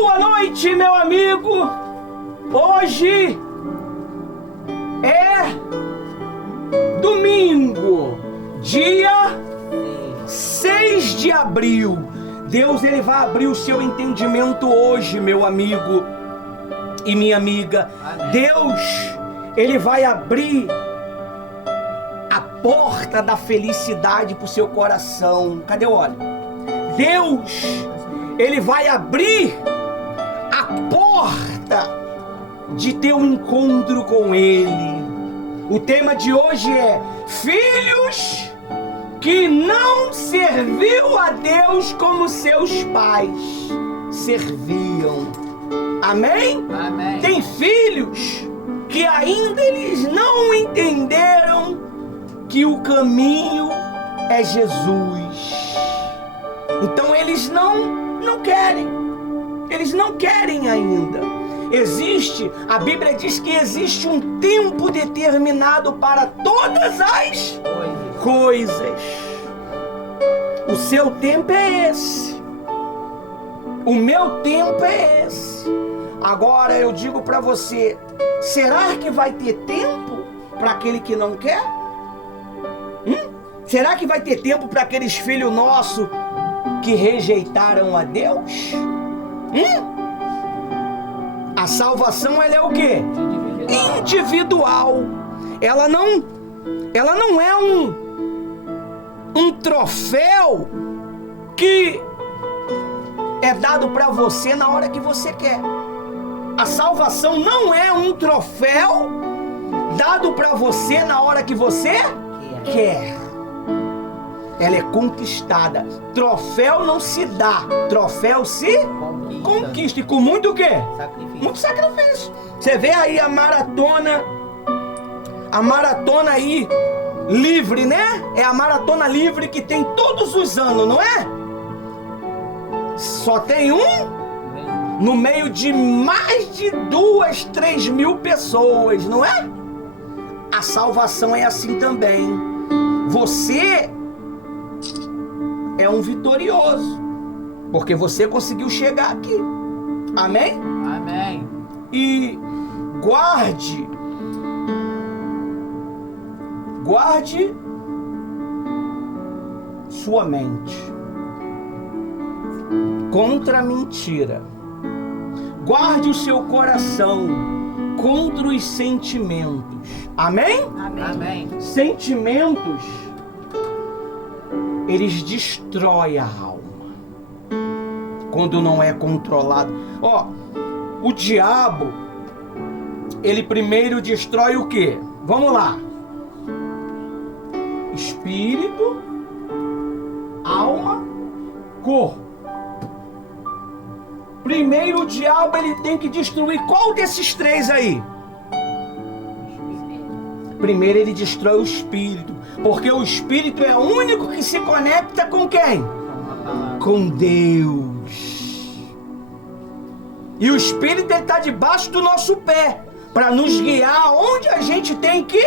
Boa noite, meu amigo. Hoje é domingo, dia 6 de abril. Deus, ele vai abrir o seu entendimento hoje, meu amigo e minha amiga. Amém. Deus, ele vai abrir a porta da felicidade para o seu coração. Cadê o óleo? Deus, ele vai abrir a porta de ter um encontro com ele. O tema de hoje é filhos que não serviu a Deus como seus pais serviam. Amém? Amém. Tem filhos que ainda eles não entenderam que o caminho é Jesus. Então eles não querem. Eles não querem ainda. A Bíblia diz que existe um tempo determinado para todas as coisas. O seu tempo é esse. O meu tempo é esse. Agora eu digo para você, será que vai ter tempo para aquele que não quer? Será que vai ter tempo para aqueles filhos nossos que rejeitaram a Deus? A salvação, ela é o quê? Individual. Ela não é um troféu que é dado para você na hora que você quer. A salvação não é um troféu dado para você na hora que você quer. Ela é conquistada. Troféu não se dá, troféu se conquista. E com muito o quê? Sacrifício. Muito sacrifício. Você vê aí a maratona aí livre, né? É a maratona livre que tem todos os anos, não é? Só tem um no meio de mais de 2, 3 mil pessoas, não é? A salvação é assim também. Você é um vitorioso, porque você conseguiu chegar aqui. Amém? Amém. E guarde sua mente contra a mentira. Guarde o seu coração contra os sentimentos. Amém? Amém. Amém. Sentimentos, eles destroem a alma quando não é controlado. O diabo, ele primeiro destrói o quê? Vamos lá. Espírito, alma, corpo. Primeiro o diabo, ele tem que destruir qual desses três aí? Primeiro ele destrói o espírito, porque o espírito é o único que se conecta com quem? Com Deus. E o espírito está debaixo do nosso pé, para nos guiar aonde a gente tem que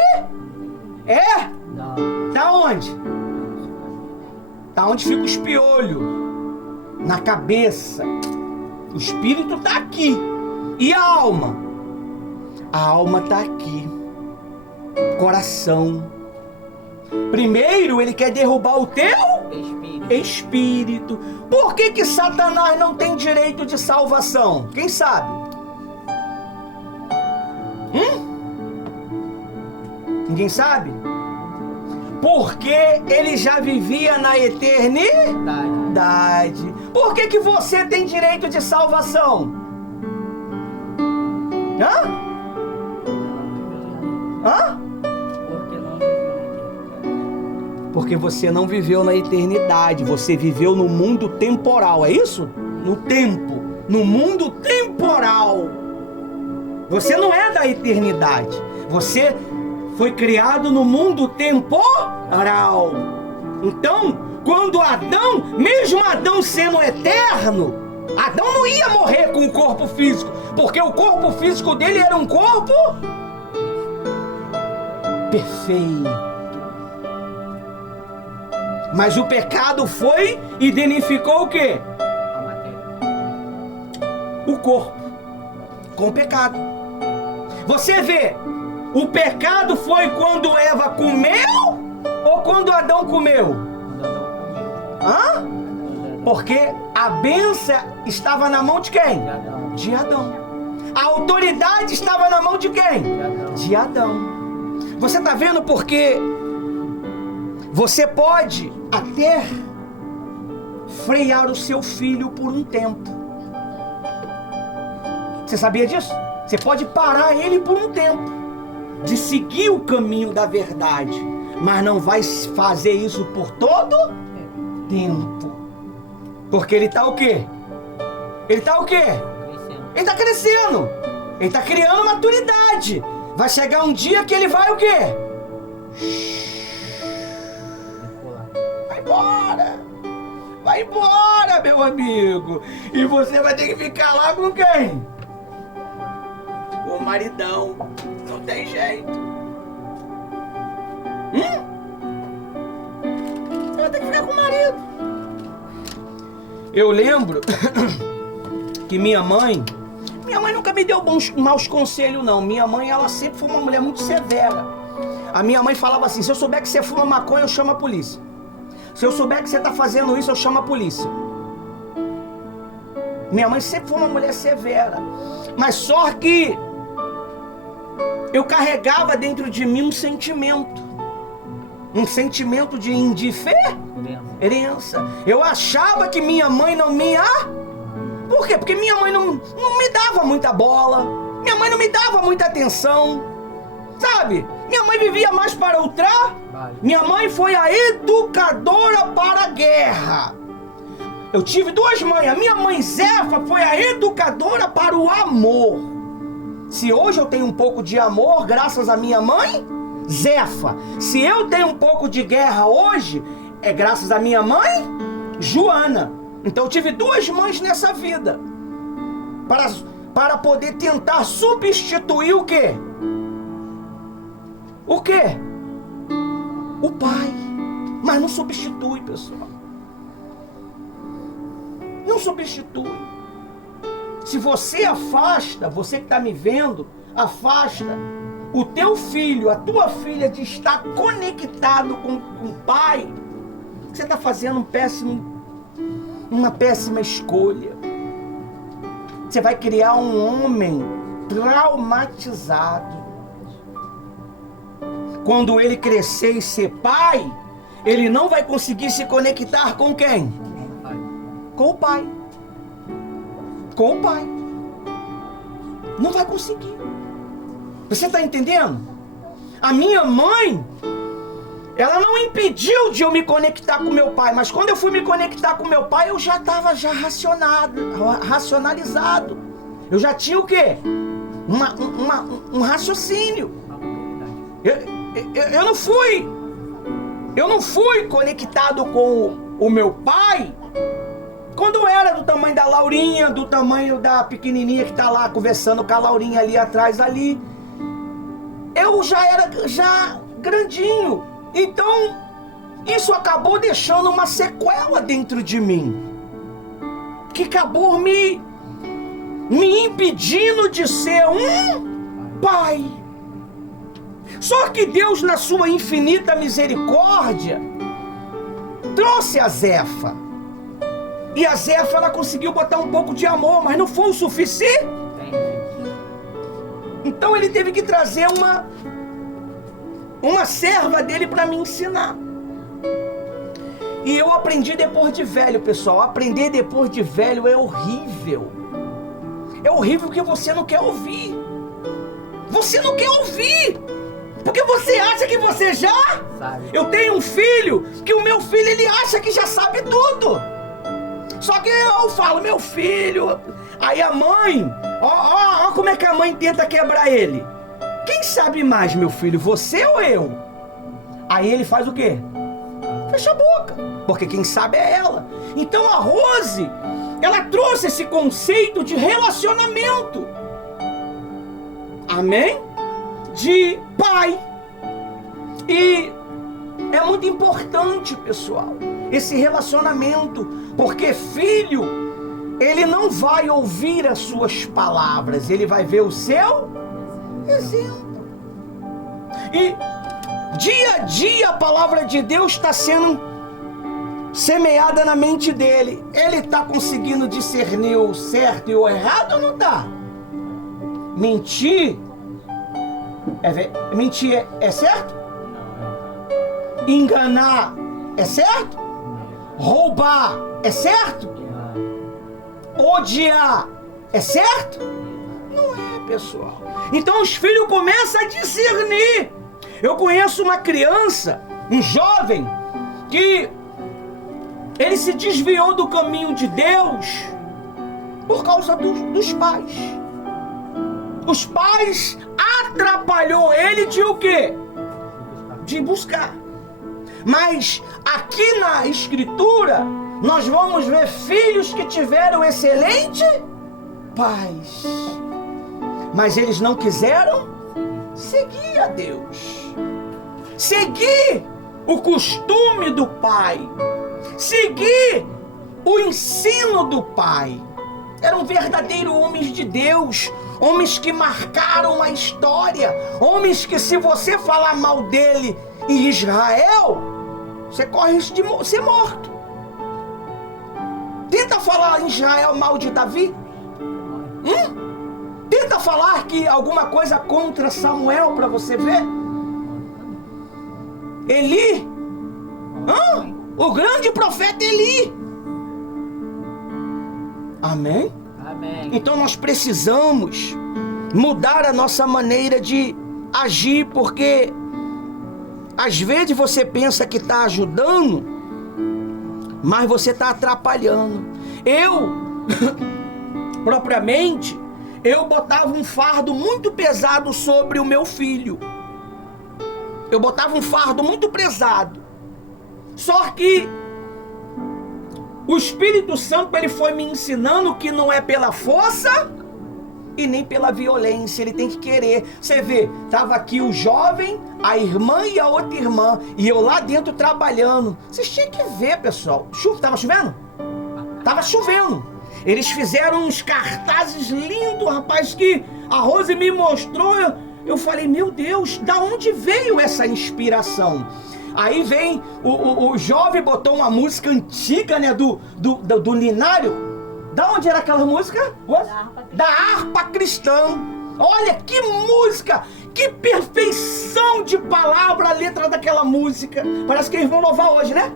Tá onde? Tá onde fica o espiolho, na cabeça. O espírito está aqui. E a alma? A alma está aqui. Coração. Primeiro ele quer derrubar o teu espírito. Por que Satanás não tem direito de salvação? Quem sabe? Ninguém sabe? Porque ele já vivia na eternidade. Por que você tem direito de salvação? Porque você não viveu na eternidade. Você viveu no mundo temporal, é isso? No tempo, no mundo temporal. Você não é da eternidade. Você foi criado no mundo temporal. Então, quando mesmo Adão sendo eterno, Adão não ia morrer com o corpo físico, porque o corpo físico dele era um corpo perfeito. Mas o pecado foi e danificou o quê? o corpo com o pecado. Você vê, o pecado foi quando Eva comeu ou quando Adão comeu? Hã? Porque a bênção estava na mão de quem? De Adão. A autoridade estava na mão de quem? De Adão. Você está vendo porque você pode até frear o seu filho por um tempo. Você sabia disso? Você pode parar ele por um tempo de seguir o caminho da verdade, mas não vai fazer isso por todo tempo. Porque ele está o quê? Ele está o quê? Ele está crescendo. Ele está criando maturidade. Vai chegar um dia que ele vai o quê? Vai embora. Vai embora, meu amigo. E você vai ter que ficar lá com quem? Com o maridão. Não tem jeito. Você vai ter que ficar com o marido. Eu lembro que minha mãe nunca me deu maus conselhos, não. Minha mãe, ela sempre foi uma mulher muito severa. A minha mãe falava assim: se eu souber que você fuma maconha, eu chamo a polícia. Se eu souber que você está fazendo isso, eu chamo a polícia. Minha mãe sempre foi uma mulher severa. Mas só que eu carregava dentro de mim um sentimento. Um sentimento de indiferença. Eu achava que minha mãe não me... Por quê? Porque minha mãe não me dava muita bola. Minha mãe não me dava muita atenção. Sabe? Minha mãe vivia mais para o Minha mãe foi a educadora para a guerra. Eu tive duas mães. A minha mãe Zefa foi a educadora para o amor. Se hoje eu tenho um pouco de amor, graças à minha mãe Zefa. Se eu tenho um pouco de guerra hoje, é graças à minha mãe Joana. Então eu tive duas mães nessa vida. Para poder tentar substituir o quê? O quê? O pai. Mas não substitui, pessoal. Não substitui. Se você afasta, você que está me vendo, afasta o teu filho, a tua filha de estar conectado com o pai, você está fazendo uma péssima escolha. Você vai criar um homem traumatizado. Quando ele crescer e ser pai, ele não vai conseguir se conectar com quem? Com o pai. Com o pai. Não vai conseguir. Você está entendendo? A minha mãe, ela não impediu de eu me conectar com meu pai, mas quando eu fui me conectar com meu pai, eu já estava racionalizado. Eu já tinha o quê? Um raciocínio. Eu não fui conectado com o meu pai quando era do tamanho da Laurinha, do tamanho da pequenininha que está lá conversando com a Laurinha ali atrás ali. Eu já era grandinho. Então, isso acabou deixando uma sequela dentro de mim, que acabou me impedindo de ser um pai. Só que Deus, na sua infinita misericórdia, trouxe a Zefa. E a Zefa, ela conseguiu botar um pouco de amor, mas não foi o suficiente. Então ele teve que trazer uma serva dele para me ensinar. E eu aprendi depois de velho, pessoal. Aprender depois de velho é horrível. É horrível porque você não quer ouvir. Você não quer ouvir. Porque você acha que você já sabe. Eu tenho um filho, que o meu filho, ele acha que já sabe tudo. Só que eu falo, meu filho... Aí a mãe, ó como é que a mãe tenta quebrar ele. Quem sabe mais, meu filho, você ou eu? Aí ele faz o quê? Fecha a boca, porque quem sabe é ela. Então a Rose, ela trouxe esse conceito de relacionamento. Amém? De pai. E é muito importante, pessoal, esse relacionamento, porque filho ele não vai ouvir as suas palavras, ele vai ver o seu exemplo. E dia a dia a palavra de Deus está sendo semeada na mente dele. Ele está conseguindo discernir o certo e o errado ou não está? Mentir é certo? Enganar é certo? Roubar é certo? Odiar é certo? Não é, pessoal. Então os filhos começam a discernir. Eu conheço uma criança, um jovem, que ele se desviou do caminho de Deus por causa dos pais. Os pais atrapalhou ele de o quê? De buscar. Mas aqui na Escritura, nós vamos ver filhos que tiveram excelente pais. Mas eles não quiseram seguir a Deus. Seguir o costume do pai. Seguir o ensino do pai. Eram verdadeiros homens de Deus. Homens que marcaram a história. Homens que, se você falar mal dele em Israel, você corre risco de ser morto. Tenta falar em Israel mal de Davi. Tenta falar que alguma coisa contra Samuel para você ver. Eli. O grande profeta Eli. Amém? Amém. Então nós precisamos mudar a nossa maneira de agir, porque às vezes você pensa que está ajudando, mas você está atrapalhando. Eu, propriamente, eu botava um fardo muito pesado sobre o meu filho. Eu botava um fardo muito pesado. Só que o Espírito Santo, ele foi me ensinando que não é pela força e nem pela violência, ele tem que querer. Você vê, tava aqui o jovem, a irmã e a outra irmã, e eu lá dentro trabalhando. Vocês tinham que ver, pessoal. Tava chovendo? Tava chovendo. Eles fizeram uns cartazes lindos, rapaz, que a Rose me mostrou. Eu falei, meu Deus, da onde veio essa inspiração? Aí vem o jovem, botou uma música antiga, né, do Linário. Da onde era aquela música? Da harpa cristã. Olha que música, que perfeição de palavra a letra daquela música. Parece que eles vão louvar hoje, né?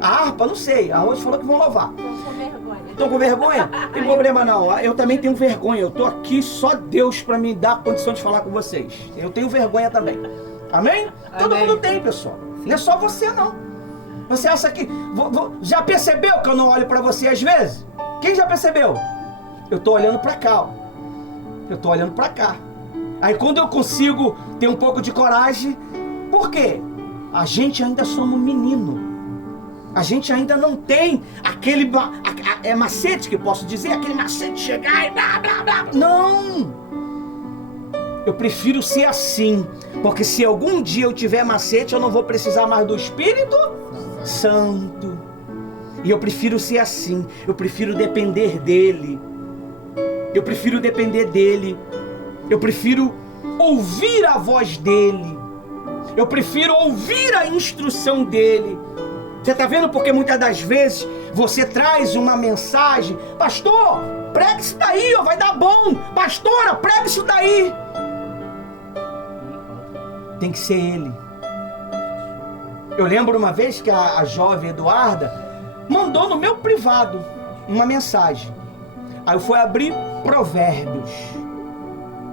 A harpa, não sei, a Rose falou que vão louvar. Estão com vergonha? Não tem problema não, eu também tenho vergonha. Eu tô aqui, só Deus para me dar a condição de falar com vocês. Eu tenho vergonha também. Amém? Todo mundo tem, pessoal. Não é só você não. Você acha que... Já percebeu que eu não olho para você às vezes? Quem já percebeu? Eu tô olhando para cá, ó. Eu tô olhando para cá. Aí quando eu consigo ter um pouco de coragem... Por quê? A gente ainda somos menino. A gente ainda não tem aquele macete, que posso dizer, aquele macete de chegar e blá, blá, blá. Não! Eu prefiro ser assim, porque se algum dia eu tiver macete, eu não vou precisar mais do Espírito Santo. E eu prefiro ser assim, eu prefiro depender dele. Eu prefiro depender dele. Eu prefiro ouvir a voz dele. Eu prefiro ouvir a instrução dele. Você está vendo porque muitas das vezes você traz uma mensagem: pastor, prega isso daí, ó, vai dar bom. Pastora, prega isso daí. Tem que ser ele. Eu lembro uma vez que a jovem Eduarda mandou no meu privado uma mensagem. Aí eu fui abrir Provérbios.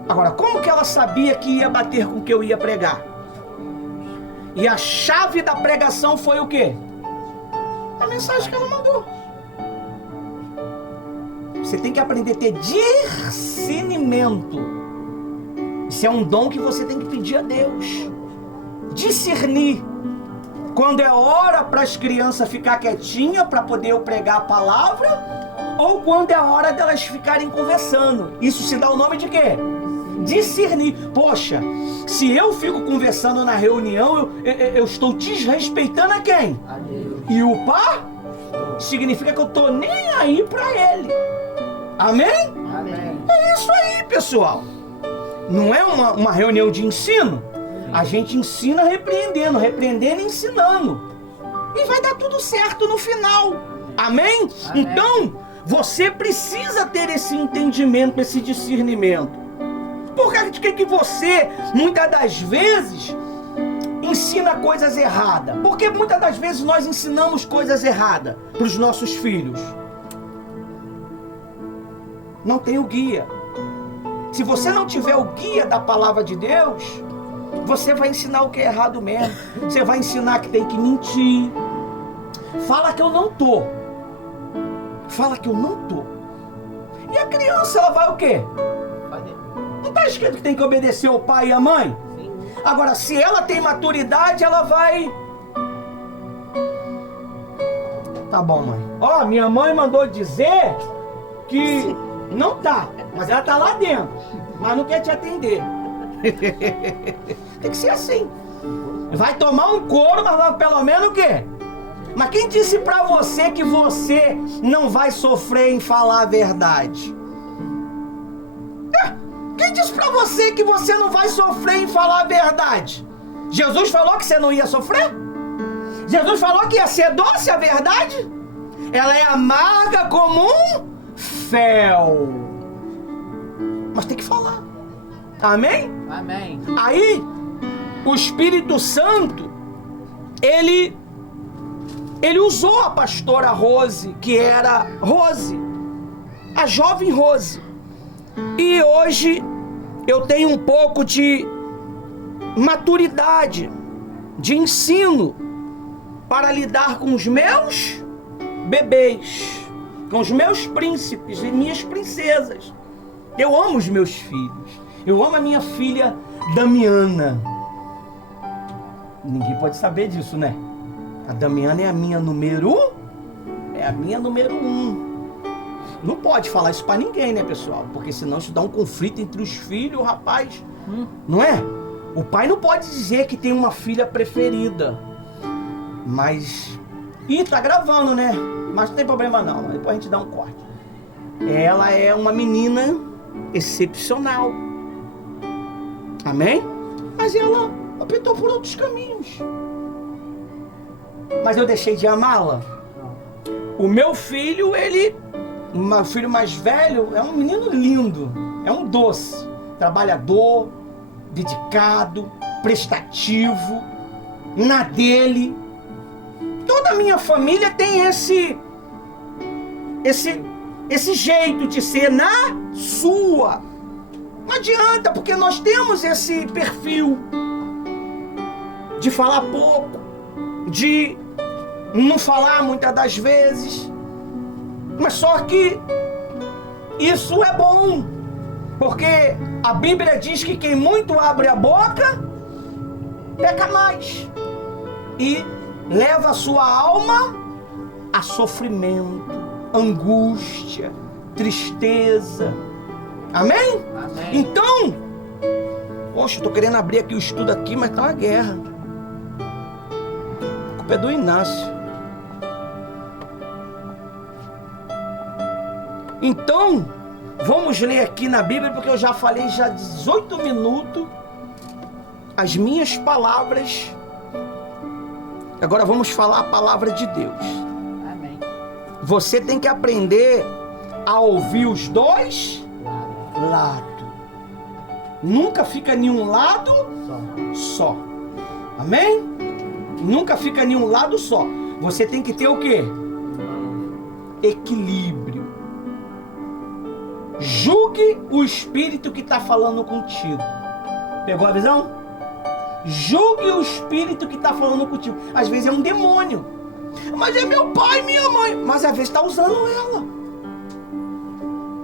Agora, como que ela sabia que ia bater com o que eu ia pregar? E a chave da pregação foi o quê? A mensagem que ela mandou. Você tem que aprender a ter discernimento. Isso é um dom que você tem que pedir a Deus. Discernir quando é hora para as crianças ficar quietinhas para poder eu pregar a palavra, ou quando é hora delas ficarem conversando. Isso se dá o nome de quê? Discernir. Poxa, se eu fico conversando na reunião, eu estou desrespeitando a quem? A Deus. E o significa que eu tô nem aí para ele. Amém? Amém. É isso aí, pessoal. Não é uma reunião de ensino. A gente ensina repreendendo e ensinando. E vai dar tudo certo no final. Amém? Amém. Então, você precisa ter esse entendimento, esse discernimento. Por que você, muitas das vezes, ensina coisas erradas? Porque muitas das vezes nós ensinamos coisas erradas para os nossos filhos. Não tem o guia. Se você não tiver o guia da palavra de Deus, você vai ensinar o que é errado mesmo. Você vai ensinar que tem que mentir. Fala que eu não tô. Fala que eu não tô. E a criança, ela vai o quê? Não está escrito que tem que obedecer ao pai e à mãe? Sim. Agora, se ela tem maturidade, ela vai... Tá bom, mãe. Ó, minha mãe mandou dizer que não tá, mas ela tá lá dentro, mas não quer te atender. Tem que ser assim. Vai tomar um couro, mas vai pelo menos o quê? Mas quem disse pra você que você não vai sofrer em falar a verdade? Quem disse pra você que você não vai sofrer em falar a verdade? Jesus falou que você não ia sofrer? Jesus falou que ia ser doce a verdade? Ela é amarga como um fel. Mas tem que falar. Amém? Amém. Aí, o Espírito Santo, ele usou a pastora Rose, que era Rose, a jovem Rose. E hoje eu tenho um pouco de maturidade, de ensino para lidar com os meus bebês, com os meus príncipes e minhas princesas. Eu amo os meus filhos. Eu amo a minha filha Damiana. Ninguém pode saber disso, né? A Damiana é a minha número 1. É a minha número 1. Não pode falar isso pra ninguém, né, pessoal? Porque senão isso dá um conflito entre os filhos, rapaz. Não é? O pai não pode dizer que tem uma filha preferida. Mas... Ih, tá gravando, né? Mas não tem problema não. Depois a gente dá um corte. Ela é uma menina excepcional. Amém? Mas ela optou por outros caminhos. Mas eu deixei de amá-la? O meu filho, meu filho mais velho, é um menino lindo. É um doce. Trabalhador, dedicado, prestativo, na dele. Toda a minha família tem esse jeito de ser na sua. Não adianta, porque nós temos esse perfil de falar pouco, de não falar muitas das vezes. Mas só que isso é bom, porque a Bíblia diz que quem muito abre a boca, peca mais. E leva a sua alma a sofrimento, angústia, tristeza. Amém? Amém. Então, poxa, eu tô querendo abrir aqui o estudo aqui, mas tá uma guerra. A culpa é do Inácio. Então, vamos ler aqui na Bíblia, porque eu já falei 18 minutos as minhas palavras. Agora vamos falar a palavra de Deus. Amém. Você tem que aprender a ouvir os dois lados. Nunca fica em um lado só. Amém? Nunca fica em um lado só. Você tem que ter o quê? Equilíbrio. Julgue o espírito que está falando contigo. Pegou a visão? Julgue o espírito que está falando contigo. Às vezes é um demônio. Mas é meu pai, minha mãe. Mas às vezes está usando ela.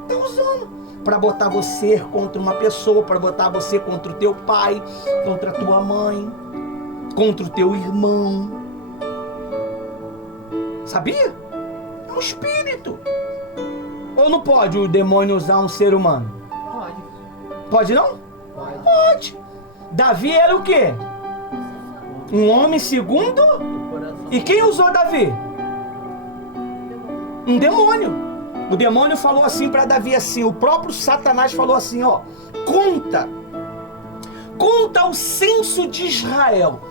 Está usando. Para botar você contra uma pessoa. Para botar você contra o teu pai. Contra a tua mãe. Contra o teu irmão. Sabia? É um espírito. Ou não pode o demônio usar um ser humano? Pode. Pode não? Pode. Pode. Davi era o quê? Um homem segundo? O coração. E quem usou Davi? Um demônio. O demônio falou assim para Davi assim, o próprio Satanás falou assim, ó, conta o censo de Israel.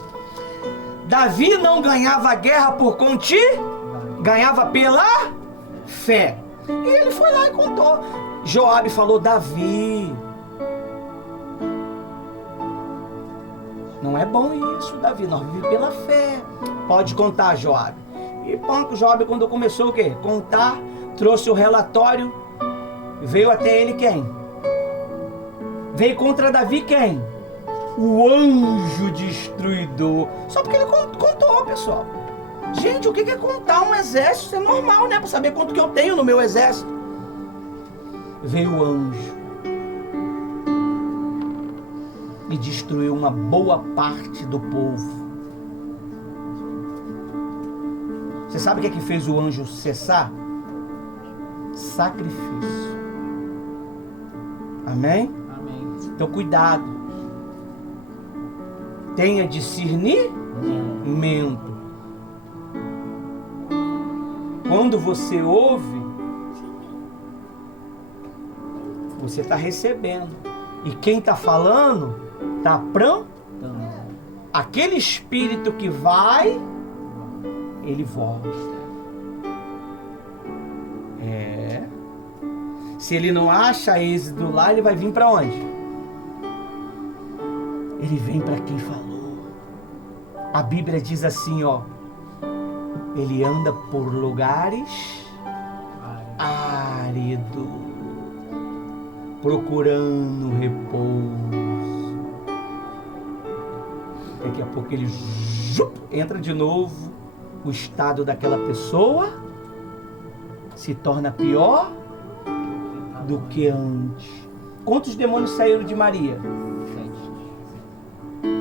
Davi não ganhava a guerra por conti, ganhava pela fé. E ele foi lá e contou. Joabe falou, Davi, não é bom isso, Davi, nós vivemos pela fé. Pode contar, Joabe. E pronto, Joabe, quando começou o quê? Contar, trouxe o relatório, veio até ele quem? Veio contra Davi quem? O anjo destruidor. Só porque ele contou, pessoal. Gente, o que é contar um exército? Isso é normal, né? Para saber quanto que eu tenho no meu exército. Veio o anjo e destruiu uma boa parte do povo. Você sabe o que fez o anjo cessar? Sacrifício. Amém? Amém. Então cuidado. Tenha discernimento. Quando você ouve, você está recebendo. E quem está falando, está pronto. Aquele espírito que vai, ele volta. Se ele não acha êxito lá, ele vai vir para onde? Ele vem para quem falou. A Bíblia diz assim, ó. Ele anda por lugares áridos, procurando repouso. Daqui a pouco ele entra de novo. O estado daquela pessoa se torna pior do que antes. Quantos demônios saíram de Maria? 7.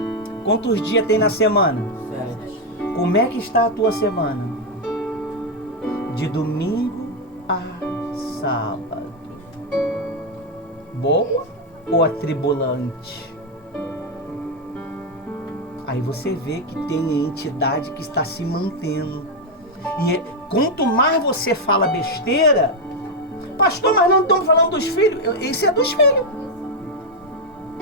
Quantos dias tem na semana? 7. Como é que está a tua semana? De domingo a sábado. Boa ou atribulante? Aí você vê que tem entidade que está se mantendo. E quanto mais você fala besteira, pastor, mas não estamos falando dos filhos. Isso é dos filhos.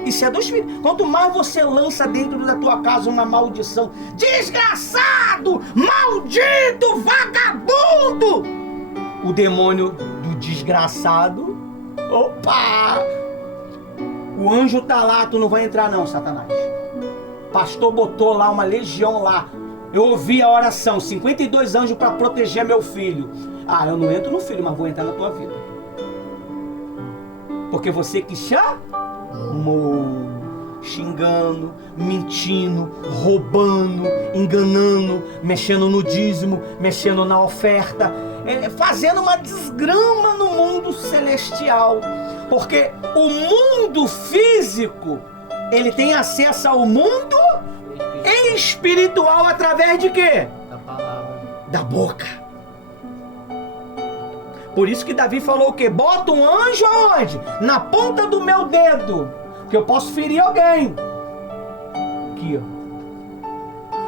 Isso é dos filhos. Quanto mais você lança dentro da tua casa uma maldição, desgraçado, maldito, vagabundo, o demônio do desgraçado, opa, o anjo tá lá, tu não vai entrar não, Satanás. Pastor botou lá uma legião lá. Eu ouvi a oração, 52 anjos para proteger meu filho. Ah, eu não entro no filho, mas vou entrar na tua vida. Porque você que chamou, xingando, mentindo, roubando, enganando, mexendo no dízimo, mexendo na oferta, fazendo uma desgrama no mundo celestial. Porque o mundo físico, ele tem acesso ao mundo espiritual através de quê? Da palavra. Da boca. Por isso que Davi falou o quê? Bota um anjo aonde? Na ponta do meu dedo, que eu posso ferir alguém. Aqui, ó.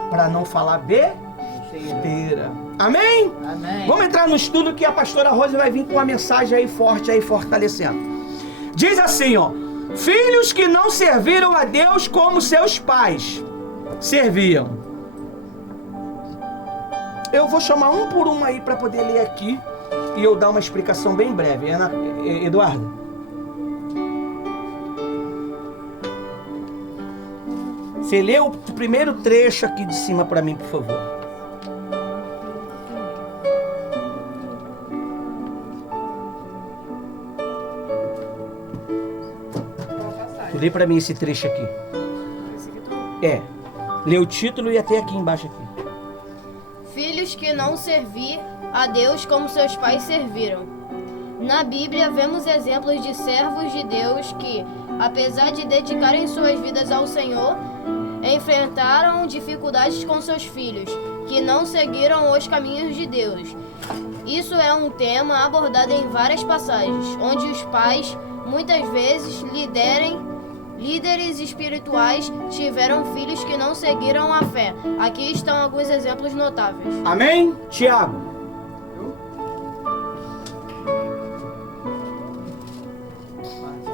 Para não falar besteira. Amém? Amém. Vamos entrar no estudo que a pastora Rose vai vir com uma mensagem aí forte, aí fortalecendo. Diz assim, ó. Filhos que não serviram a Deus como seus pais serviam. Eu vou chamar um por um aí para poder ler aqui e eu dar uma explicação bem breve. Eduardo. Você lê o primeiro trecho aqui de cima para mim, por favor. Lê para mim esse trecho aqui. Lê o título e até aqui embaixo aqui. Filhos que não servir a Deus como seus pais serviram. Na Bíblia vemos exemplos de servos de Deus que, apesar de dedicarem suas vidas ao Senhor, enfrentaram dificuldades com seus filhos, que não seguiram os caminhos de Deus. Isso é um tema abordado em várias passagens, onde os pais, muitas vezes, líderes espirituais tiveram filhos que não seguiram a fé. Aqui estão alguns exemplos notáveis. Amém? Tiago.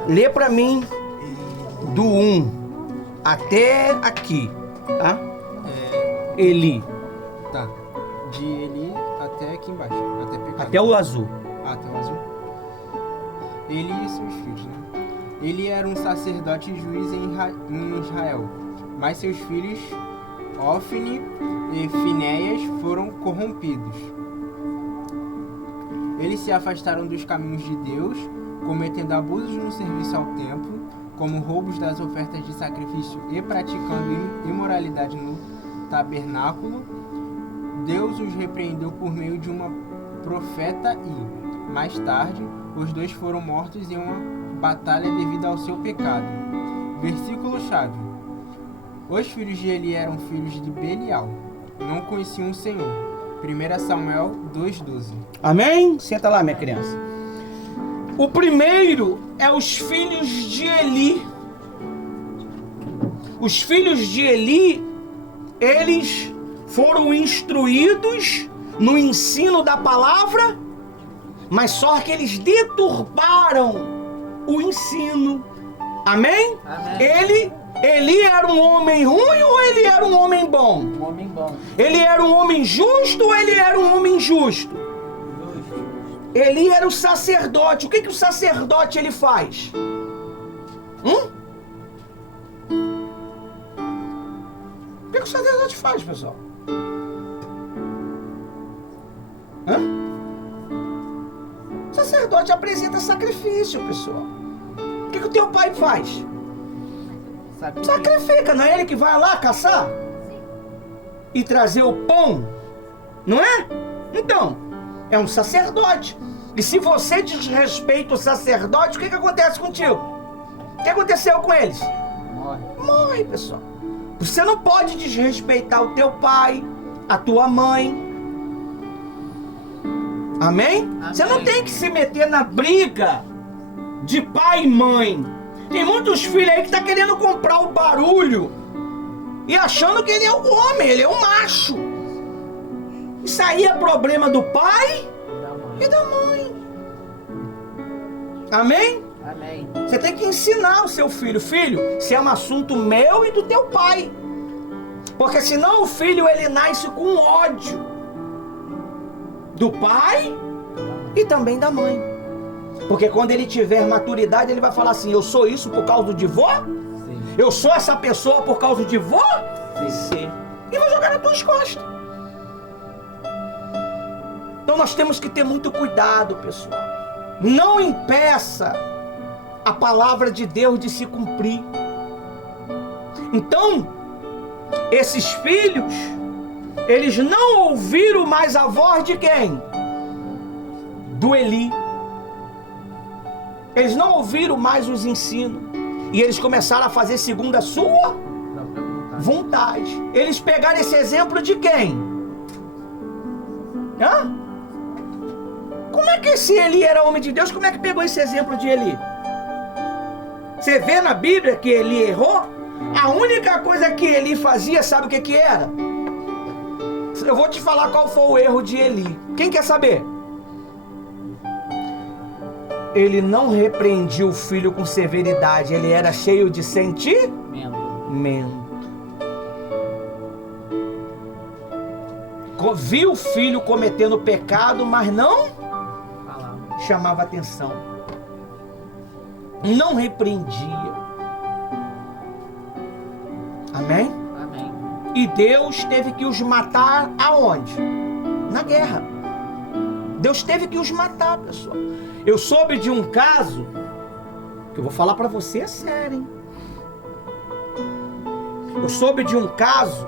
Lê pra mim do 1 até aqui, tá? Eli. Tá. De Eli até aqui embaixo. Até pecado. Até o azul. Até o azul. Eli e seus filhos, né? Ele era um sacerdote e juiz em Israel, mas seus filhos, Ofni e Finéias, foram corrompidos. Eles se afastaram dos caminhos de Deus, cometendo abusos no serviço ao templo, como roubos das ofertas de sacrifício e praticando imoralidade no tabernáculo. Deus os repreendeu por meio de uma profeta e, mais tarde, os dois foram mortos em uma batalha devido ao seu pecado. Versículo-chave. Os filhos de Eli eram filhos de Belial. Não conheciam o Senhor. 1 Samuel 2,12. Amém? Senta lá, minha criança. O primeiro é os filhos de Eli. Os filhos de Eli, eles foram instruídos no ensino da palavra, mas só que eles deturparam o ensino. Amém? Amém. Eli era um homem ruim ou ele era um homem bom? Um homem bom. Ele era um homem justo ou ele era um homem justo? Justo. Eli era o sacerdote. O que o sacerdote ele faz? O que o sacerdote faz, pessoal? O sacerdote apresenta sacrifício, pessoal. O que o teu pai faz? Sacrifica, não é ele que vai lá caçar? E trazer o pão? Não é? Então, é um sacerdote. E se você desrespeita o sacerdote, o que acontece contigo? O que aconteceu com eles? Morre, pessoal. Você não pode desrespeitar o teu pai, a tua mãe. Amém? Você não tem que se meter na briga de pai e mãe. Tem muitos filhos aí que tá querendo comprar o barulho e achando que ele é o homem, ele é o macho. Isso aí é problema do pai e da mãe. Amém? Amém. Você tem que ensinar o seu filho. Filho, isso é um assunto meu e do teu pai. Porque senão o filho ele nasce com ódio do pai e também da mãe. Porque quando ele tiver maturidade, ele vai falar assim: eu sou isso por causa de vó? Sim. Eu sou essa pessoa por causa de vó? Sim. E vai jogar nas tuas costas. Então nós temos que ter muito cuidado, pessoal. Não impeça a palavra de Deus de se cumprir. Então, esses filhos, eles não ouviram mais a voz de quem? Do Eli. Eles não ouviram mais os ensinos. E eles começaram a fazer segundo a sua vontade. Eles pegaram esse exemplo de quem? Como é que esse Eli era homem de Deus? Como é que pegou esse exemplo de Eli? Você vê na Bíblia que Eli errou? A única coisa que Eli fazia, sabe o que era? Eu vou te falar qual foi o erro de Eli. Quem quer saber? Ele não repreendia o filho com severidade. Ele era cheio de sentimento. Viu o filho cometendo pecado, mas não chamava atenção. Não repreendia. Amém? Amém. E Deus teve que os matar aonde? Na guerra. Deus teve que os matar, pessoal. Eu soube de um caso que eu vou falar pra você, é sério, hein? Eu soube de um caso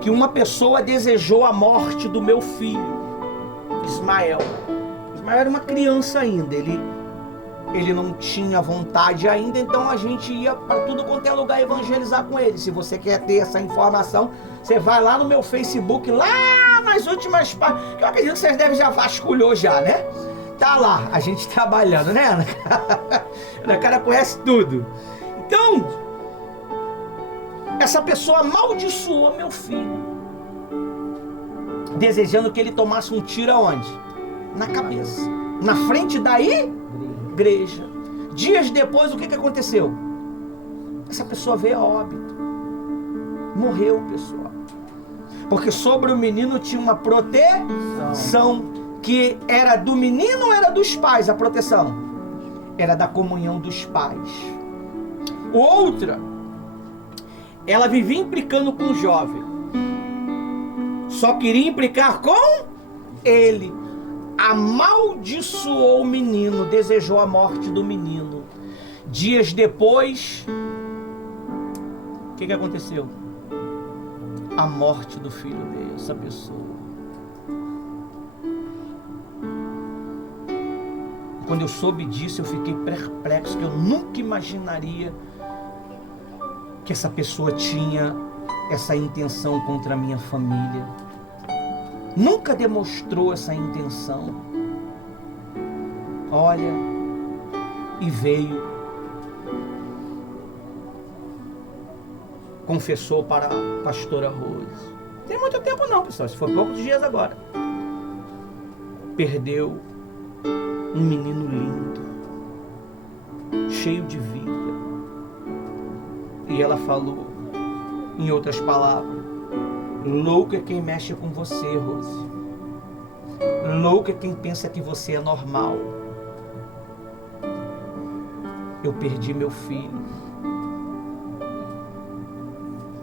que uma pessoa desejou a morte do meu filho, Ismael. Ismael era uma criança ainda, ele não tinha vontade ainda, então a gente ia para tudo quanto é lugar evangelizar com ele. Se você quer ter essa informação, você vai lá no meu Facebook, lá nas últimas páginas, que eu acredito que vocês devem já vasculhou já, né? Tá lá, a gente trabalhando, né, Ana? Ana Cara conhece tudo. Então, essa pessoa amaldiçoou meu filho, desejando que ele tomasse um tiro aonde? Na cabeça. Na frente da igreja. Dias depois, o que aconteceu? Essa pessoa veio a óbito. Morreu, pessoal. Porque sobre o menino tinha uma proteção, que era do menino ou era dos pais a proteção? Era da comunhão dos pais. Outra, ela vivia implicando com o jovem. Só queria implicar com ele. Amaldiçoou o menino, desejou a morte do menino. Dias depois, o que aconteceu? A morte do filho dele, essa pessoa. Quando eu soube disso, eu fiquei perplexo, que eu nunca imaginaria que essa pessoa tinha essa intenção contra a minha família. Nunca demonstrou essa intenção. Olha, e veio, confessou para a pastora Rose. Não tem muito tempo não, pessoal, isso foi poucos dias agora. Perdeu um menino lindo, cheio de vida. E ela falou, em outras palavras, louco é quem mexe com você, Rose. Louco é quem pensa que você é normal. Eu perdi meu filho.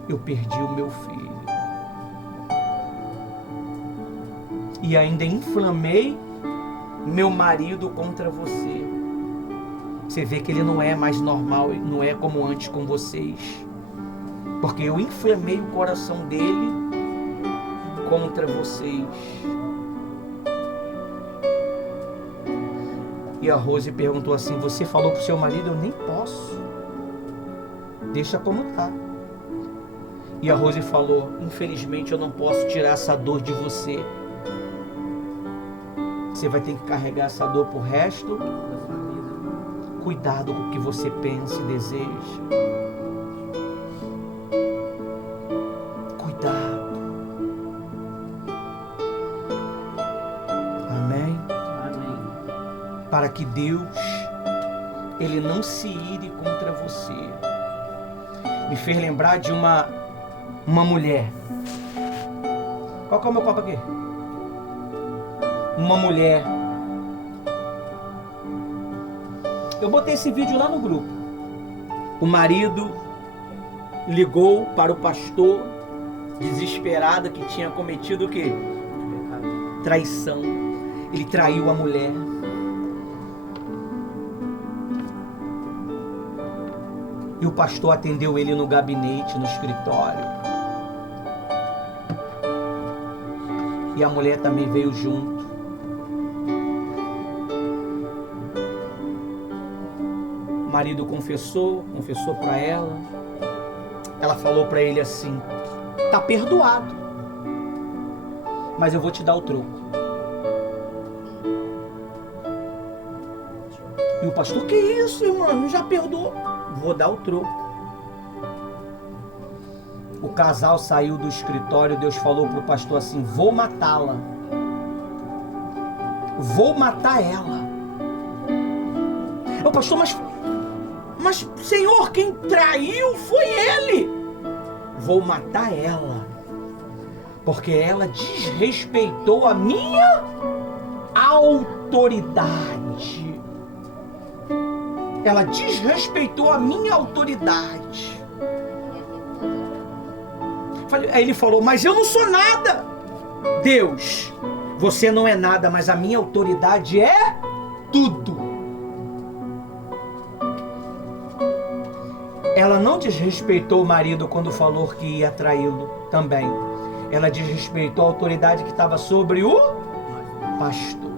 Eu perdi o meu filho. E ainda inflamei meu marido contra você. Você vê que ele não é mais normal, não é como antes com vocês. Porque eu inflamei o coração dele contra vocês. E a Rose perguntou assim, você falou pro seu marido? Eu nem posso. Deixa como tá. E a Rose falou, infelizmente eu não posso tirar essa dor de você. Você vai ter que carregar essa dor pro resto da sua vida. Cuidado com o que você pensa e deseja. Cuidado. Amém? Amém. Para que Deus, Ele não se ire contra você. Me fez lembrar de uma mulher. Qual que é o meu copo aqui? Uma mulher. Eu botei esse vídeo lá no grupo. O marido ligou para o pastor, desesperado, que tinha cometido o quê? Traição. Ele traiu a mulher. E o pastor atendeu ele no gabinete, no escritório. E a mulher também veio junto. O marido confessou para ela. Ela falou para ele assim, tá perdoado, mas eu vou te dar o troco. E o pastor, que isso, irmão? Já perdoou? Vou dar o troco. O casal saiu do escritório, Deus falou para o pastor assim, vou matá-la. Vou matar ela. O pastor, mas Senhor, quem traiu foi ele. Vou matar ela, porque ela desrespeitou a minha autoridade. Ela desrespeitou a minha autoridade. Aí ele falou, mas eu não sou nada. Deus, você não é nada, mas a minha autoridade é tudo. Ela não desrespeitou o marido quando falou que ia traí-lo também. Ela desrespeitou a autoridade que estava sobre o pastor.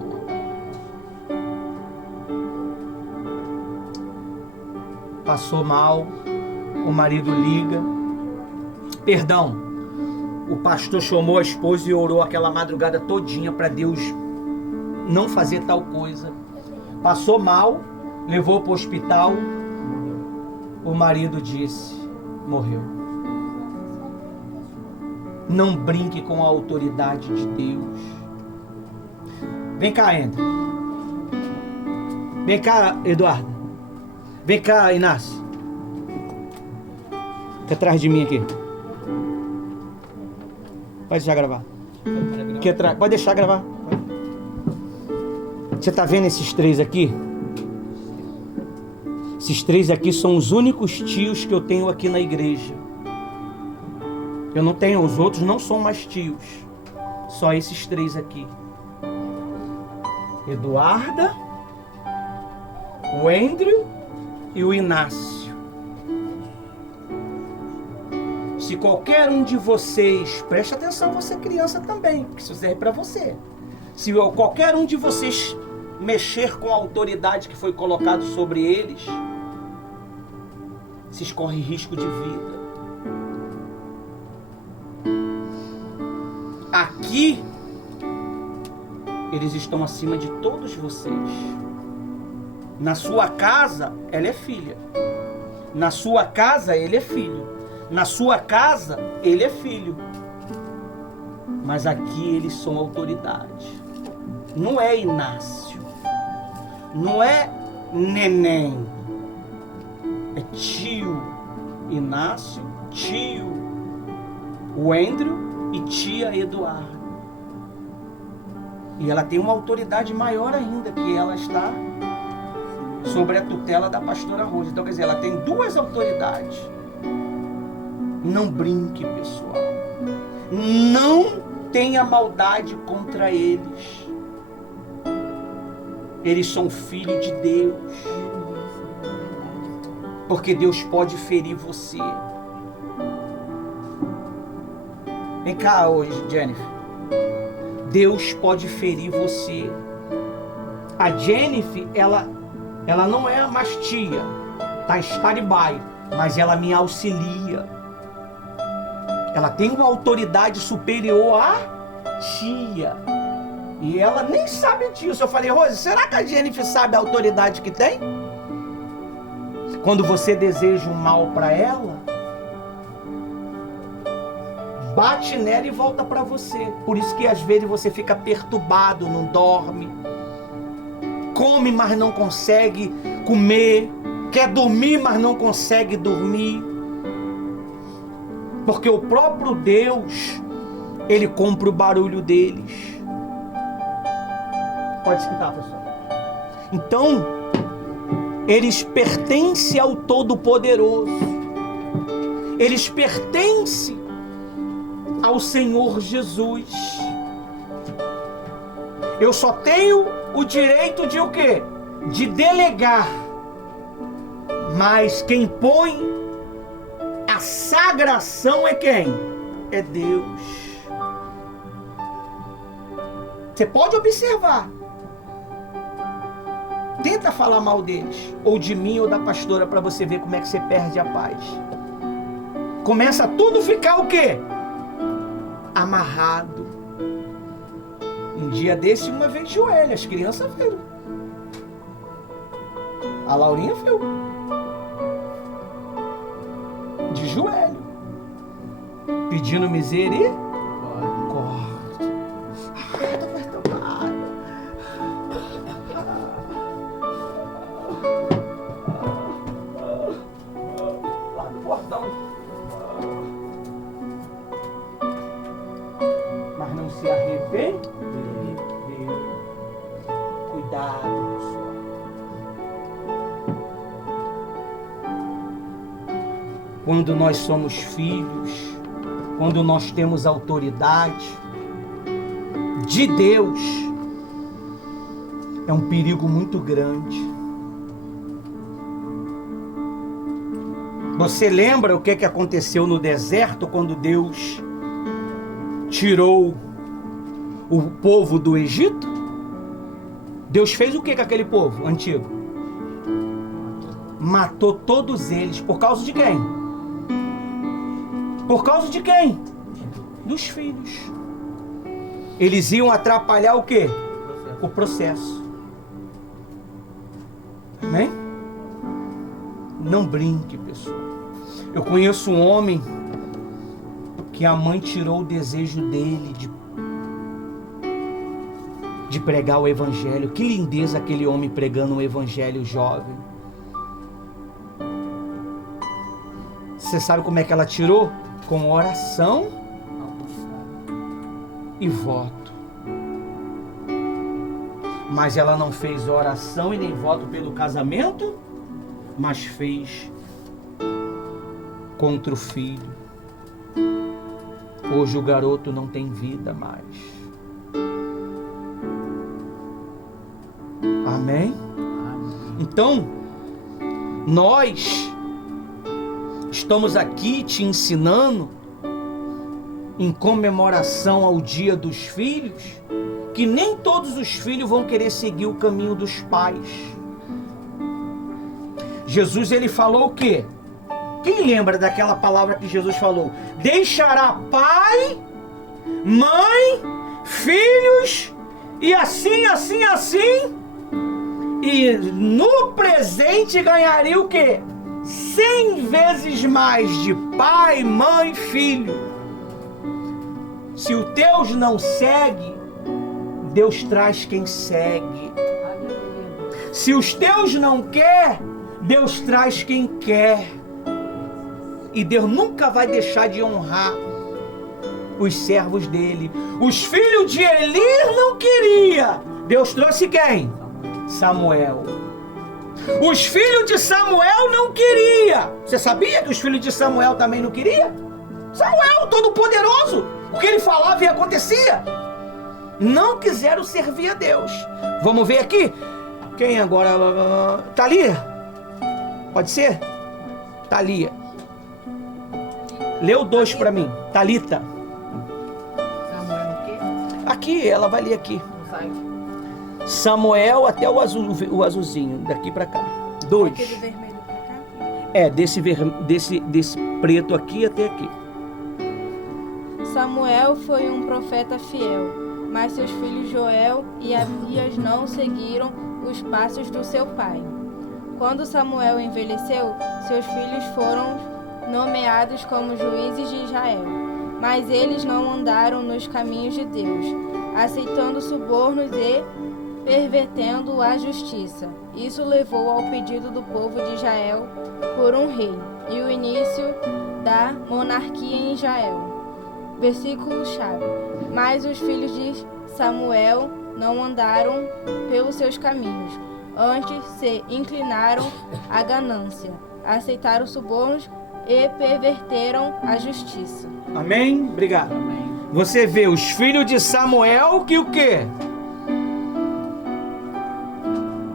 Passou mal, o marido liga. Perdão, o pastor chamou a esposa e orou aquela madrugada todinha para Deus não fazer tal coisa. Passou mal, levou para o hospital. O marido disse, morreu. Não brinque com a autoridade de Deus. Vem cá, André. Vem cá, Eduardo. Vem cá, Inácio. Fica atrás de mim aqui. Pode deixar gravar. Aqui atrás. Pode deixar gravar. Você tá vendo esses três aqui? Esses três aqui são os únicos tios que eu tenho aqui na igreja. Eu não tenho, os outros não são mais tios. Só esses três aqui. Eduarda, o Andrew e o Inácio. Se qualquer um de vocês, preste atenção, você é criança também, porque isso serve para você. Se qualquer um de vocês mexer com a autoridade que foi colocada sobre eles, vocês correm risco de vida. Aqui, eles estão acima de todos vocês. Na sua casa, ela é filha. Na sua casa, ele é filho. Na sua casa, ele é filho. Mas aqui eles são autoridade. Não é Inácio. Não é neném. É tio Inácio, tio o Andrew e tia Eduardo. E ela tem uma autoridade maior ainda, que ela está sobre a tutela da pastora Rosa. Então, quer dizer, ela tem duas autoridades. Não brinque, pessoal. Não tenha maldade contra eles. Eles são filhos de Deus. Porque Deus pode ferir você. Vem cá hoje, Jennifer. Deus pode ferir você. A Jennifer, ela não é mais tia. Está em stand-by. Mas ela me auxilia. Ela tem uma autoridade superior à tia. E ela nem sabe disso. Eu falei, Rose, será que a Jennifer sabe a autoridade que tem? Quando você deseja o mal para ela, bate nela e volta para você. Por isso que às vezes você fica perturbado, não dorme. Come, mas não consegue comer. Quer dormir, mas não consegue dormir. Porque o próprio Deus, Ele compra o barulho deles. Pode escutar, pessoal. Então, eles pertencem ao Todo-Poderoso. Eles pertencem ao Senhor Jesus. Eu só tenho o direito de o quê? De delegar. Mas quem põe a sagração é quem? É Deus. Você pode observar. Tenta falar mal deles, ou de mim ou da pastora, para você ver como é que você perde a paz. Começa tudo ficar o quê? Amarrado. Um dia desse, uma vez de joelho, as crianças viram. A Laurinha viu. De joelho. Pedindo misericórdia. Eu tô perturbada. Lá do portão. Mas não se arrepende. Cuidado, pessoal. Quando nós somos filhos, quando nós temos autoridade de Deus, é um perigo muito grande. Você lembra o que aconteceu no deserto quando Deus tirou o povo do Egito? Deus fez o que com aquele povo antigo? Matou todos eles. Por causa de quem? Por causa de quem? Dos filhos. Eles iam atrapalhar o quê? O processo. Amém? Não brinque, pessoal. Eu conheço um homem que a mãe tirou o desejo dele de pregar o evangelho. Que lindeza aquele homem pregando o evangelho jovem. Você sabe como é que ela tirou? Com oração e voto. Mas ela não fez oração e nem voto pelo casamento, mas fez contra o filho. Hoje o garoto não tem vida mais. Amém? Então, nós estamos aqui te ensinando, em comemoração ao Dia dos Filhos, que nem todos os filhos vão querer seguir o caminho dos pais. Jesus, ele falou o quê? Quem lembra daquela palavra que Jesus falou? Deixará pai, mãe, filhos, e assim, e no presente ganharia o quê? 100 vezes mais de pai, mãe, filho. Se o Deus não segue, Deus traz quem segue. Se os teus não quer, Deus traz quem quer. E Deus nunca vai deixar de honrar os servos dele. Os filhos de Eli não queria. Deus trouxe quem? Samuel. Os filhos de Samuel não queria. Você sabia que os filhos de Samuel também não queria? Samuel, todo poderoso, o que ele falava e acontecia. Não quiseram servir a Deus. Vamos ver aqui. Quem agora? Thalia? Pode ser? Thalia. Lê o 2 para mim. Thalita. Samuel o quê? Aqui, ela vai ler aqui. Não sai. Samuel até o azulzinho, daqui para cá. 2. Aquele vermelho pra cá? É, desse preto aqui até aqui. Samuel foi um profeta fiel, mas seus filhos Joel e Abias não seguiram os passos do seu pai. Quando Samuel envelheceu, seus filhos foram nomeados como juízes de Israel, mas eles não andaram nos caminhos de Deus, aceitando subornos e pervertendo a justiça. Isso levou ao pedido do povo de Israel por um rei e o início da monarquia em Israel. Versículo-chave. Mas os filhos de Samuel não andaram pelos seus caminhos, antes se inclinaram à ganância, aceitaram subornos e perverteram a justiça. Amém? Obrigado. Amém. Você vê os filhos de Samuel que o quê?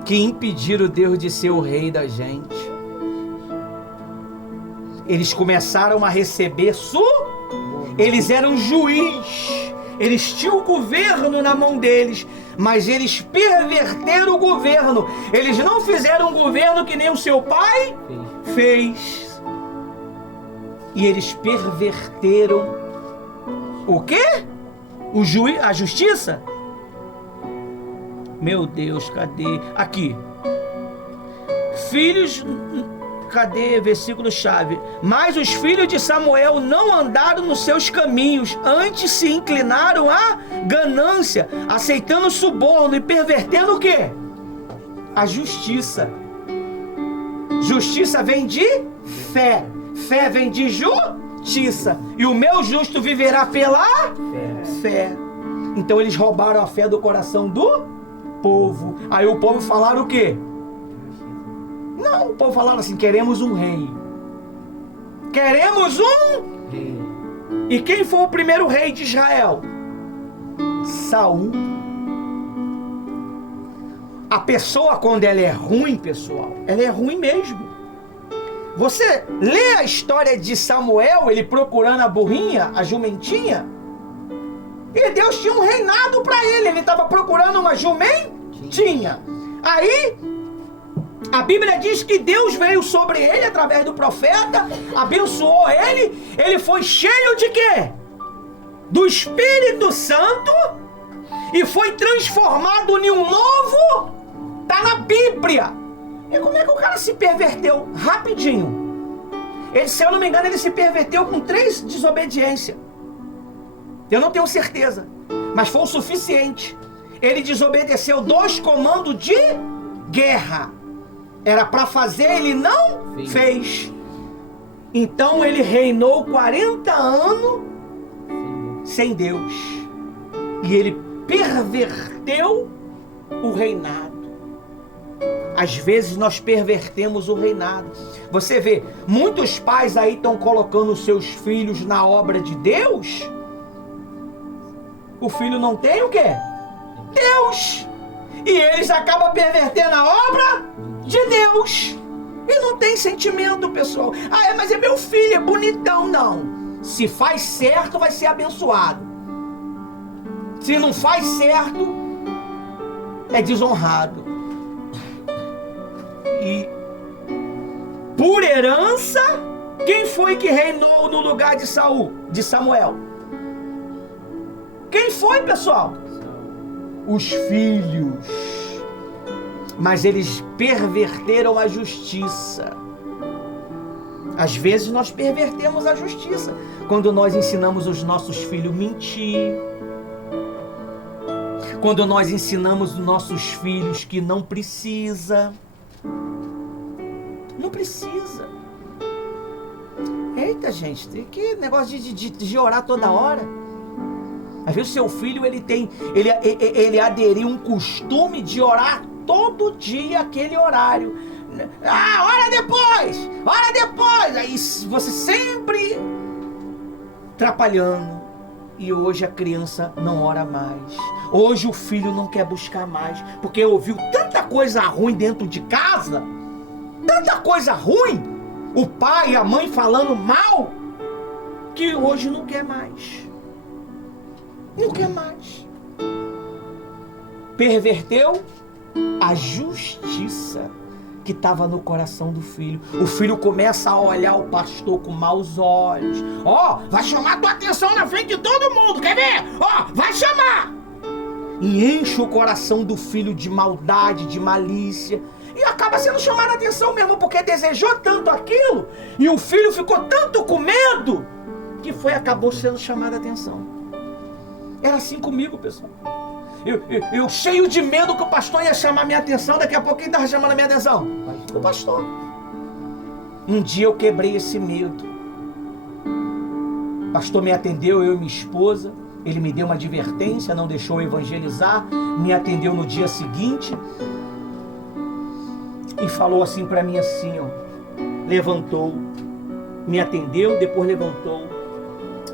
Que impediram Deus de ser o rei da gente. Eles começaram a receber Eles eram juiz. Eles tinham o governo na mão deles, mas eles perverteram o governo. Eles não fizeram um governo que nem o seu pai fez. E eles perverteram o quê? A justiça? Meu Deus, cadê? Aqui. Filhos... Cadê? Versículo-chave. Mas os filhos de Samuel não andaram nos seus caminhos, antes se inclinaram à ganância, aceitando suborno e pervertendo o quê? A justiça. Justiça vem de fé. Fé vem de justiça. E o meu justo viverá pela fé. Então eles roubaram a fé do coração do povo. Aí o povo falaram o quê? Não, o povo falaram assim: queremos um rei. Queremos um rei. E quem foi o primeiro rei de Israel? Saul. A pessoa, quando ela é ruim, pessoal, ela é ruim mesmo. Você lê a história de Samuel, ele procurando a burrinha, a jumentinha, e Deus tinha um reinado para ele. Ele estava procurando uma jumentinha. Aí a Bíblia diz que Deus veio sobre ele através do profeta, abençoou ele, ele foi cheio de quê? Do Espírito Santo, e foi transformado em um novo, tá na Bíblia. E como é que o cara se perverteu? Rapidinho. Ele, se eu não me engano, ele se perverteu com 3 desobediências. Eu não tenho certeza, mas foi o suficiente. Ele desobedeceu 2 comandos de guerra. Era para fazer, ele não fez. Então ele reinou 40 anos sem Deus. E ele perverteu o reinado. Às vezes nós pervertemos o reinado. Você vê, muitos pais aí estão colocando os seus filhos na obra de Deus. O filho não tem o quê? Deus. E eles acabam pervertendo a obra de Deus. E não tem sentimento, pessoal. Ah, mas é meu filho, é bonitão. Não. Se faz certo, vai ser abençoado. Se não faz certo, é desonrado. E por herança, quem foi que reinou no lugar de Saul, de Samuel? Quem foi, pessoal? Os filhos. Mas eles perverteram a justiça. Às vezes nós pervertemos a justiça quando nós ensinamos os nossos filhos a mentir. Quando nós ensinamos os nossos filhos que não precisa. Não precisa. Eita, gente, tem que negócio de orar toda hora. Às vezes o seu filho ele aderiu um costume de orar todo dia aquele horário. Ah, ora depois. Aí você sempre atrapalhando. E hoje a criança não ora mais. Hoje o filho não quer buscar mais. Porque ouviu tanta coisa ruim dentro de casa. Tanta coisa ruim. O pai e a mãe falando mal. Que hoje não quer mais. Não quer mais. Perverteu a justiça que estava no coração do filho. O filho começa a olhar o pastor com maus olhos. Ó, vai chamar tua atenção na frente de todo mundo, quer ver? Ó, vai chamar! E enche o coração do filho de maldade, de malícia. E acaba sendo chamado a atenção mesmo, porque desejou tanto aquilo. E o filho ficou tanto com medo, que acabou sendo chamado a atenção. Era assim comigo, pessoal. Eu cheio de medo que o pastor ia chamar minha atenção. Daqui a pouco quem estava chamando a minha atenção? O pastor. Um dia eu quebrei esse medo. O pastor me atendeu, eu e minha esposa. Ele me deu uma advertência, não deixou eu evangelizar. Me atendeu no dia seguinte. E falou assim para mim assim, ó. Levantou. Me atendeu, depois levantou.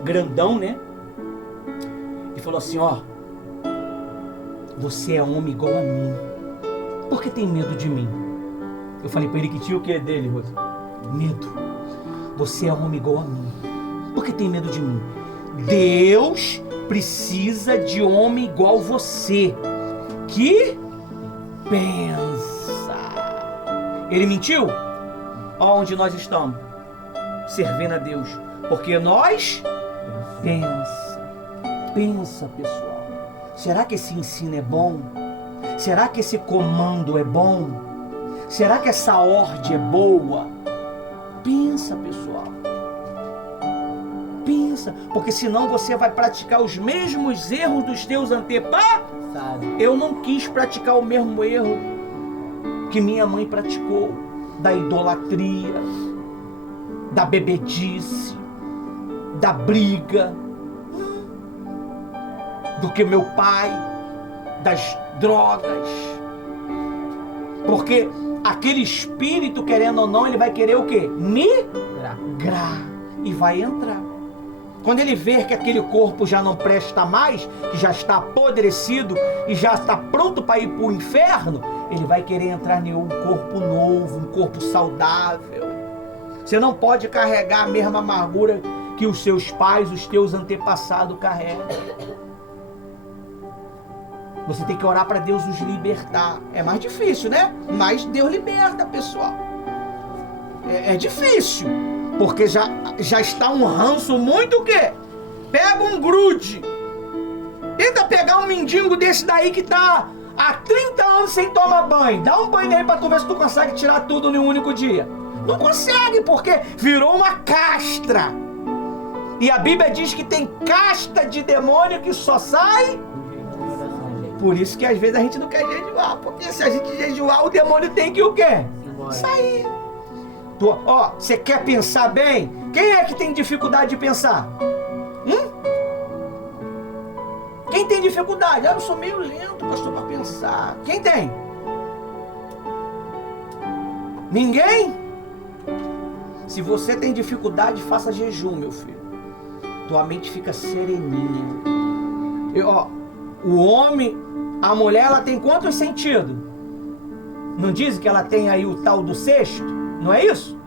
Grandão, né? E falou assim, ó. Você é homem igual a mim. Por que tem medo de mim? Eu falei para ele que tinha o que dele, Rosa? Medo. Você é homem igual a mim. Por que tem medo de mim? Deus precisa de homem igual você. Que pensa. Ele mentiu? Onde nós estamos? Servindo a Deus. Porque nós pensa, pessoal. Será que esse ensino é bom? Será que esse comando é bom? Será que essa ordem é boa? Pensa, pessoal. Pensa, porque senão você vai praticar os mesmos erros dos teus antepassados. Eu não quis praticar o mesmo erro que minha mãe praticou, da idolatria, da bebedice, da briga, do que meu pai, das drogas. Porque aquele espírito, querendo ou não, ele vai querer o quê? Migrar. E vai entrar. Quando ele ver que aquele corpo já não presta mais, que já está apodrecido e já está pronto para ir para o inferno, ele vai querer entrar em um corpo novo, um corpo saudável. Você não pode carregar a mesma amargura que os seus pais, os teus antepassados carregam. Você tem que orar para Deus os libertar. É mais difícil, né? Mas Deus liberta, pessoal. É difícil. Porque já está um ranço muito o quê? Pega um grude. Tenta pegar um mendigo desse daí que está há 30 anos sem tomar banho. Dá um banho nele para tu ver se tu consegue tirar tudo em um único dia. Não consegue, porque virou uma castra. E a Bíblia diz que tem casta de demônio que só sai Por isso que às vezes a gente não quer jejuar, porque se a gente jejuar, o demônio tem que o quê? Embora. Sair. Ó, você quer pensar bem? Quem é que tem dificuldade de pensar? Quem tem dificuldade? Eu sou meio lento, pastor, para pensar. Quem tem? Ninguém? Se você tem dificuldade, faça jejum, meu filho. Tua mente fica sereninha. O homem, a mulher, ela tem quantos sentidos? Não dizem que ela tem aí o tal do sexto? Não é isso?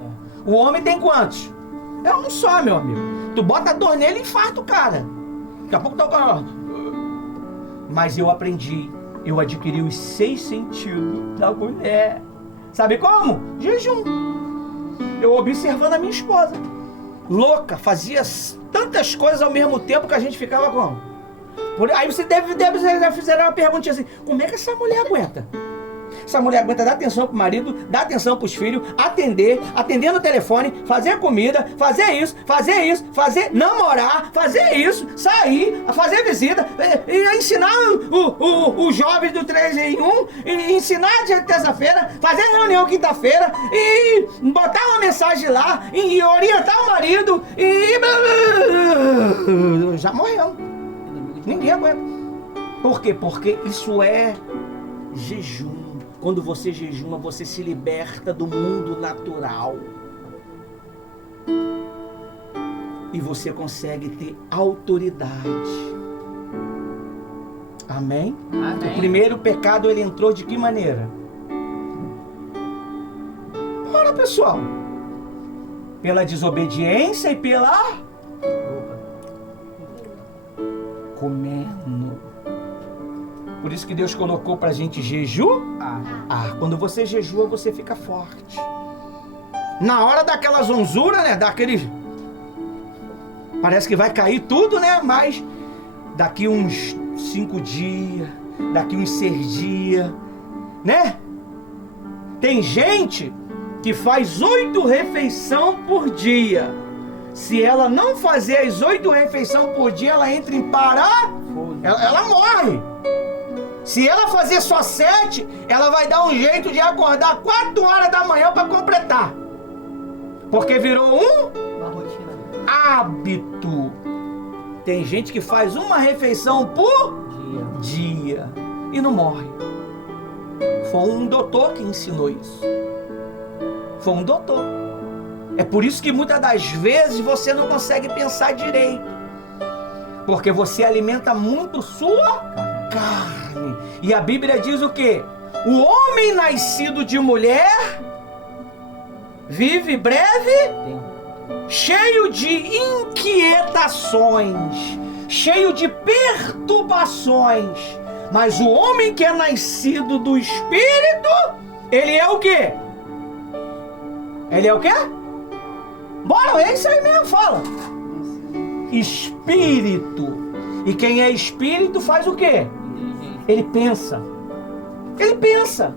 O homem tem quantos? É um só, meu amigo. Tu bota a dor nele e infarta o cara. Daqui a pouco tá o cara... Mas eu aprendi, eu adquiri os 6 sentidos da mulher. Sabe como? Jejum. Eu observando a minha esposa. Louca, fazia tantas coisas ao mesmo tempo que a gente ficava como? Aí você deve fazer uma perguntinha assim, como é que essa mulher aguenta? Essa mulher aguenta dar atenção pro marido, dar atenção pros filhos, atender no telefone, fazer comida, fazer isso, namorar, fazer isso, sair, fazer visita, e ensinar os jovens do 3 em 1, e ensinar de terça-feira, fazer reunião quinta-feira, e botar uma mensagem lá, e orientar o marido, e... já morreu. Ninguém aguenta. Por quê? Porque isso é jejum. Quando você jejuma, você se liberta do mundo natural. E você consegue ter autoridade. Amém? Amém. O primeiro pecado, ele entrou de que maneira? Bora, pessoal. Pela desobediência e pela... comendo. Por isso que Deus colocou pra gente jejuar. Quando você jejua, você fica forte. Na hora daquela zonzura, né? Daquele... parece que vai cair tudo, né? Mas daqui uns 5 dias, daqui uns 6 dias, né? Tem gente que faz 8 refeições por dia. Se ela não fazer as 8 refeições por dia, ela entra em ela morre. Se ela fazer só 7, ela vai dar um jeito de acordar 4 horas da manhã para completar. Porque virou uma rotina. Hábito. Tem gente que faz uma refeição por dia e não morre. Foi um doutor que ensinou isso. Foi um doutor. É por isso que muitas das vezes você não consegue pensar direito. Porque você alimenta muito sua carne. E a Bíblia diz o quê? O homem nascido de mulher vive breve, cheio de inquietações, cheio de perturbações. Mas o homem que é nascido do Espírito, ele é o quê? Ele é o quê? Bora, é isso aí mesmo, fala. Espírito. E quem é espírito faz o quê? Ele pensa. Ele pensa.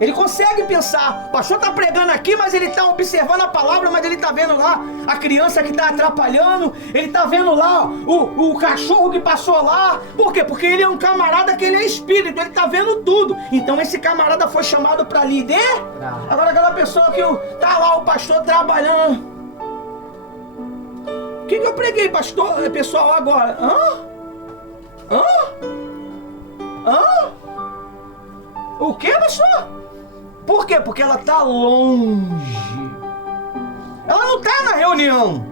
Ele consegue pensar. O pastor está pregando aqui, mas ele está observando a palavra, mas ele está vendo lá a criança que está atrapalhando. Ele está vendo lá o cachorro que passou lá. Por quê? Porque ele é um camarada que ele é espírito. Ele está vendo tudo. Então esse camarada foi chamado para liderar. Agora aquela pessoa que está lá, o pastor trabalhando. O que eu preguei, pastor, pessoal, agora? O que, pastor? Por quê? Porque ela está longe. Ela não está na reunião.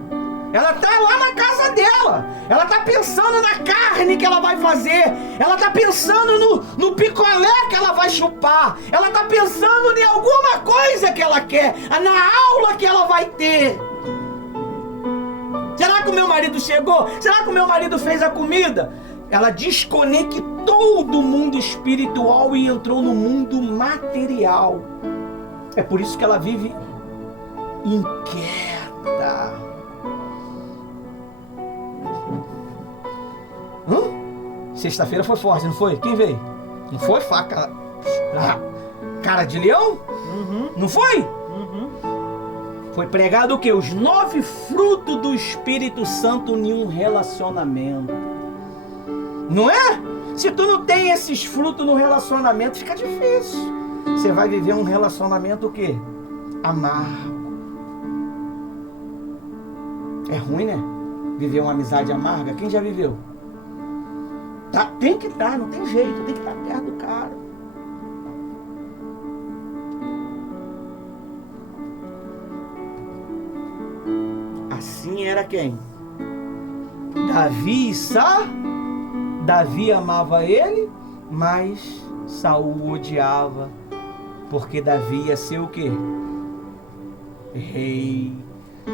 Ela está lá na casa dela. Ela está pensando na carne que ela vai fazer. Ela está pensando no picolé que ela vai chupar. Ela está pensando em alguma coisa que ela quer. Na aula que ela vai ter. Será que o meu marido chegou? Será que o meu marido fez a comida? Ela desconectou do mundo espiritual e entrou no mundo material. É por isso que ela vive inquieta. Sexta-feira foi forte, não foi? Quem veio? Não foi? Faca. Cara de leão? Não foi? Foi pregado o quê? Os 9 frutos do Espírito Santo em um relacionamento. Não é? Se tu não tem esses frutos no relacionamento, fica difícil. Você vai viver um relacionamento o quê? Amargo. É ruim, né? Viver uma amizade amarga. Quem já viveu? Tá, tem que estar, não tem jeito. Tem que estar perto do cara. Assim era quem? Davi e Davi amava ele, mas Saul odiava, porque Davi ia ser o quê? Rei.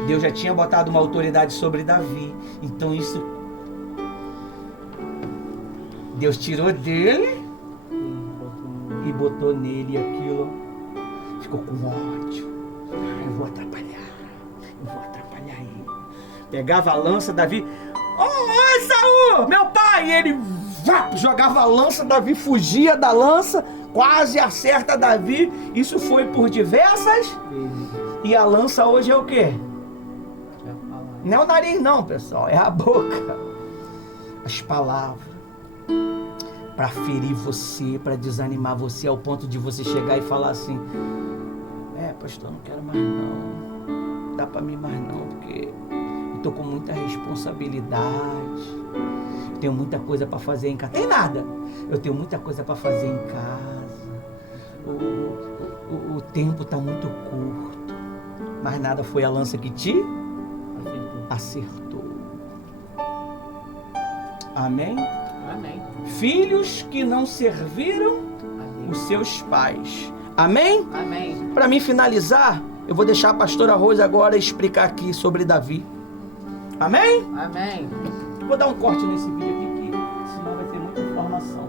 Deus já tinha botado uma autoridade sobre Davi. Então isso, Deus tirou dele e botou nele aquilo. Ficou com ódio. Eu vou atrapalhar ele. Pegava a lança, Davi... Oi, Saul, meu pai! E ele jogava a lança, Davi fugia da lança, quase acerta Davi. Isso foi por diversas. E a lança hoje é o quê? Não é o nariz não, pessoal, é a boca. As palavras. Para ferir você, para desanimar você, ao ponto de você chegar e falar assim: pastor, não quero mais não. Dá para mim mais não, porque eu tô com muita responsabilidade. Eu tenho muita coisa para fazer em casa. Tem nada. Eu tenho muita coisa para fazer em casa. O tempo tá muito curto. Mas nada foi a lança que te acertou. Amém? Amém. Filhos que não serviram os seus pais. Amém? Amém. Para mim finalizar, eu vou deixar a pastora Rose agora explicar aqui sobre Davi. Amém? Amém. Vou dar um corte nesse vídeo aqui, que senão vai ter muita informação.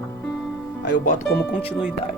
Aí eu boto como continuidade.